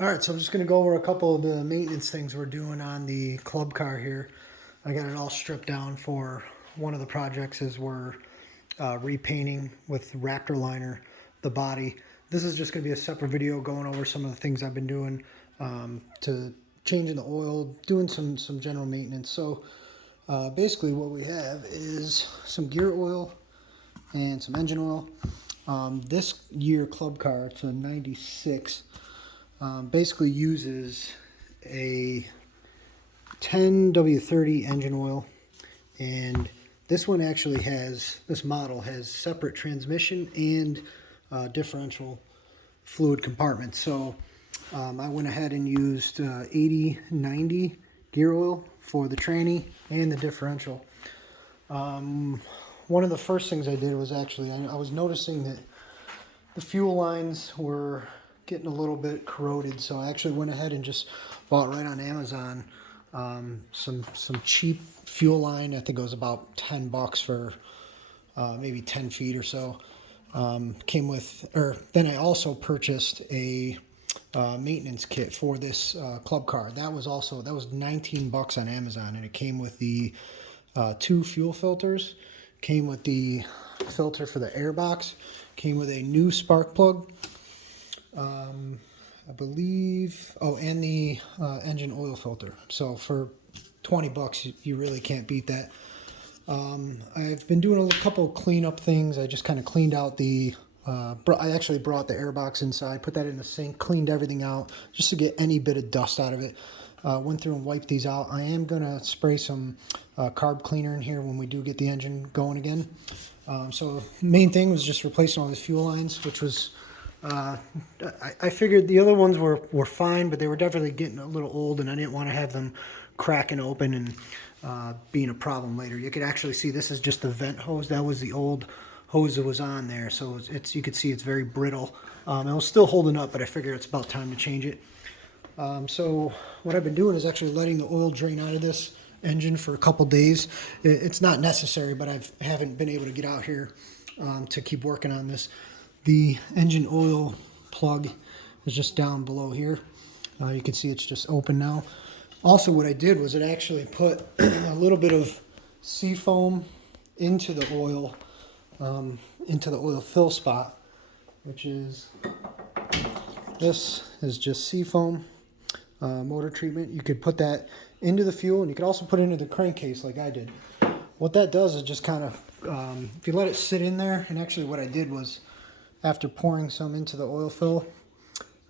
All right, so I'm just going to go over a couple of the maintenance things we're doing on the club car here. I got it all stripped down for one of the projects is we're repainting with Raptor liner the body. This is just going to be a separate video going over some of the things I've been doing to changing the oil, doing some general maintenance. So basically what we have is some gear oil and some engine oil. This year club car, it's a 96, basically uses a 10W30 engine oil, and this one actually has, this model has separate transmission and differential fluid compartments. So I went ahead and used 80/90 gear oil for the tranny and the differential. One of the first things I did was actually, I was noticing that the fuel lines were getting a little bit corroded, so I actually went ahead and just bought right on Amazon some cheap fuel line. I think it was about $10 for maybe 10 feet or so. Came with, or then I also purchased a maintenance kit for this club car. That was $19 on Amazon, and it came with the 2 fuel filters, came with the filter for the air box, came with a new spark plug, I believe, oh, and the engine oil filter. So for $20, you really can't beat that. I've been doing a couple cleanup things. I just kind of cleaned out the I actually brought the air box inside, put that in the sink, cleaned everything out just to get any bit of dust out of it. Went through and wiped these out. I am going to spray some carb cleaner in here when we do get the engine going again. So main thing was just replacing all these fuel lines, which was, I figured the other ones were fine, but they were definitely getting a little old, and I didn't want to have them cracking open and being a problem later. You could actually see this is just the vent hose. That was the old hose that was on there, so it's you could see it's very brittle. It was still holding up, but I figured it's about time to change it. So what I've been doing is actually letting the oil drain out of this engine for a couple days. It's not necessary, but I haven't been able to get out here to keep working on this. The engine oil plug is just down below here. You can see it's just open now. Also, what I did was it actually put a little bit of seafoam into the oil fill spot, which is, this is just seafoam motor treatment. You could put that into the fuel, and you could also put it into the crankcase like I did. What that does is just kind of, if you let it sit in there, and actually what I did was, after pouring some into the oil fill,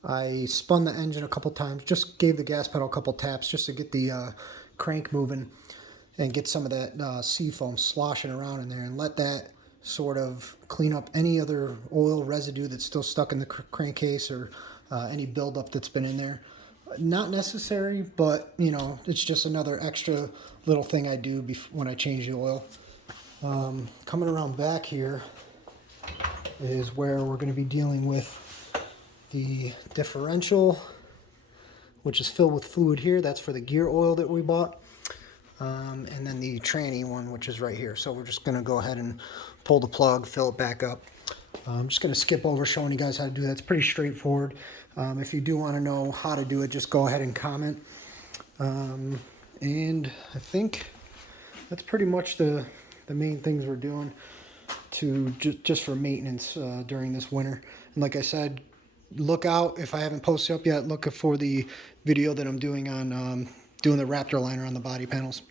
I spun the engine a couple times, just gave the gas pedal a couple taps just to get the crank moving and get some of that seafoam sloshing around in there, and let that sort of clean up any other oil residue that's still stuck in the crankcase, or any buildup that's been in there. Not necessary, but you know, it's just another extra little thing I do when I change the oil. Coming around back here is where we're going to be dealing with the differential, which is filled with fluid here. That's for the gear oil that we bought. And then the tranny one, which is right here. So we're just going to go ahead and pull the plug, fill it back up. I'm just going to skip over showing you guys how to do that. It's pretty straightforward. If you do want to know how to do it, just go ahead and comment. And I think that's pretty much the main things we're doing to just for maintenance during this winter. And like I said, look out, if I haven't posted up yet, look for the video that I'm doing on doing the Raptor liner on the body panels.